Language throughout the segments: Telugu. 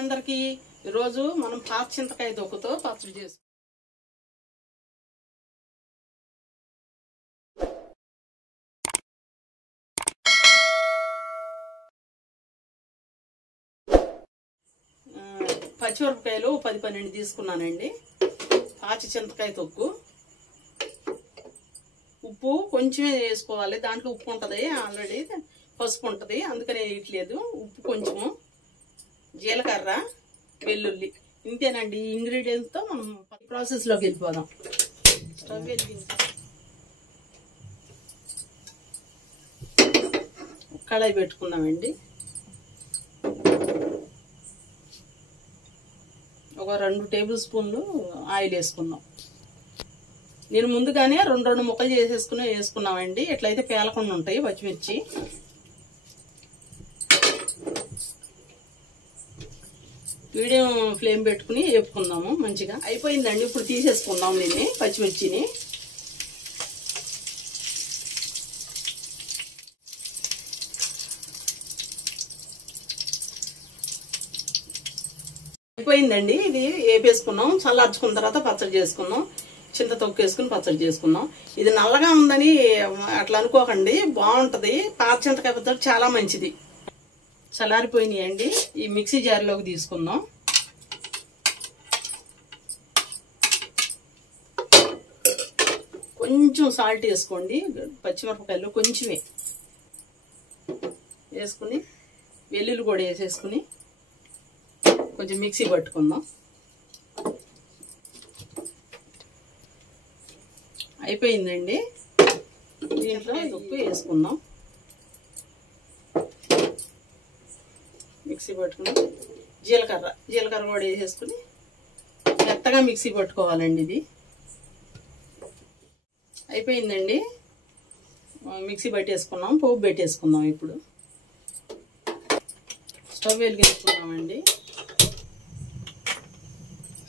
అందరికి ఈ రోజు మనం పాత చింతకాయ తొక్కుతో పచ్చడి చేసుకుందాం. పచ్చిమిరపకాయలు 10-12 తీసుకున్నానండి. పాచి చింతకాయ తొక్కు, ఉప్పు కొంచెమే వేసుకోవాలి. దాంట్లో ఉప్పు ఉంటుంది, ఆల్రెడీ పసుపు ఉంటుంది, అందుకనే వేయట్లేదు. ఉప్పు కొంచెము, జీలకర్ర, వెల్లుల్లి, ఇంతేనండి. ఈ ఇంగ్రీడియంట్స్తో మనం ప్రాసెస్లోకి వెళ్ళిపోదాం. స్టవ్ వెలిగించి కడాయి పెట్టుకున్నామండి. ఒక 2 టేబుల్ స్పూన్లు ఆయిల్ వేసుకుందాం. నేను ముందుగానే 2 ముక్కలు వేసుకున్నామండి. ఎట్లయితే పేలకుండా ఉంటాయి పచ్చిమిర్చి. మీడియం ఫ్లేమ్ పెట్టుకుని వేపుకుందాము మంచిగా. అయిపోయిందండి. ఇప్పుడు తీసేసుకుందాం దీన్ని, పచ్చిమిర్చిని. అయిపోయిందండి. ఇది వేపేసుకున్నాం. చల్లార్చుకున్న తర్వాత పచ్చడి చేసుకున్నాం. చింత తొక్కు వేసుకుని పచ్చడి చేసుకున్నాం. ఇది నల్లగా ఉందని అట్లా అనుకోకండి, బాగుంటది. పాత చింతకాయ పచ్చడి చాలా మంచిది. చల్లారిపోయినాయి అండి. ఈ మిక్సీ జార్లోకి తీసుకుందాం. కొంచెం సాల్ట్ వేసుకోండి. పచ్చిమిరపకాయలు కొంచెమే వేసుకుని, వెల్లుల్లి కూడా వేసేసుకుని కొంచెం మిక్సీ పట్టుకుందాం. అయిపోయిందండి. దీంట్లో ఉప్పు వేసుకుందాం. మిక్సీ పట్టుకుని జీలకర్ర కూడా వేసేసుకుని మెత్తగా మిక్సీ పట్టుకోవాలండి. ఇది అయిపోయిందండి. మిక్సీ పట్టేసుకున్నాం. పోపు పెట్టేసుకుందాం. ఇప్పుడు స్టవ్ వెలిగించుకున్నామండి.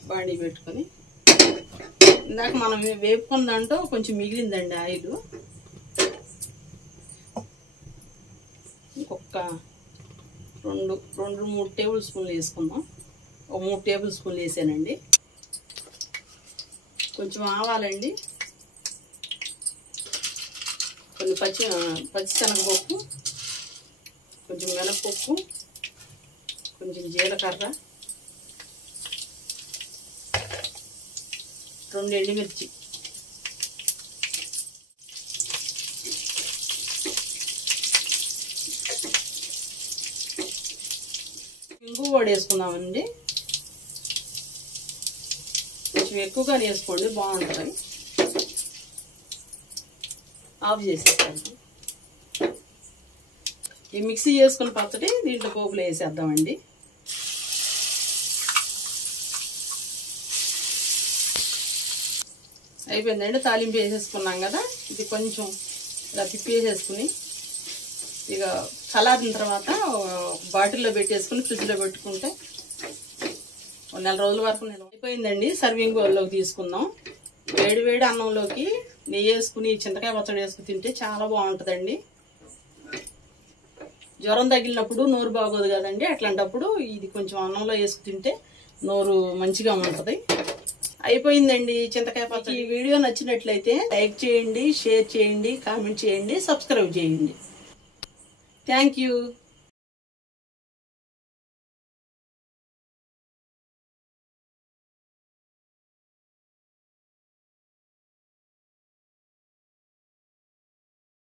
బాండీ పెట్టుకొని, ఇందాక మనం వేపుకున్న దాంట్లో కొంచెం మిగిలిందండి ఆయిల్. ఇంకొక 2-3 టేబుల్ స్పూన్లు వేసుకుందాం. ఒక 3 టేబుల్ స్పూన్లు వేసానండి. కొంచెం ఆవాలండి, కొన్ని పచ్చిశనగపప్పు, కొంచెం మినపప్పు, కొంచెం జీలకర్ర, 2 ఎండుమిర్చి, ఇంగు కూడా వేసుకుందామండి. కొంచెం ఎక్కువగా వేసుకోండి, బాగుంటుంది. ఆఫ్ చేసేస్తాను. ఈ మిక్సీ చేసుకున్న పచ్చడి దీంట్లో పోపులో వేసేద్దామండి. అయిపోయిందండి. తాలింపు వేసేసుకున్నాం కదా. ఇది కొంచెం ఇలా తిప్పేసేసుకుని, ఇక చల్లారిన తర్వాత బాటిల్లో పెట్టేసుకుని ఫ్రిడ్జ్లో పెట్టుకుంటే 1 నెల రోజుల వరకు అయిపోయిందండి. సర్వింగ్ బౌల్లోకి తీసుకుందాం. వేడి అన్నంలోకి నెయ్యి వేసుకుని చింతకాయ పచ్చడి వేసుకుని తింటే చాలా బాగుంటుందండి. జ్వరం తగిలినప్పుడు నోరు బాగోదు కదండి, అట్లాంటప్పుడు ఇది కొంచెం అన్నంలో వేసుకు తింటే నోరు మంచిగా ఉంటుంది. అయిపోయిందండి చింతకాయ పచ్చడి. ఈ వీడియో నచ్చినట్లయితే లైక్ చేయండి, షేర్ చేయండి, కామెంట్ చేయండి, సబ్స్క్రైబ్ చేయండి. Thank you.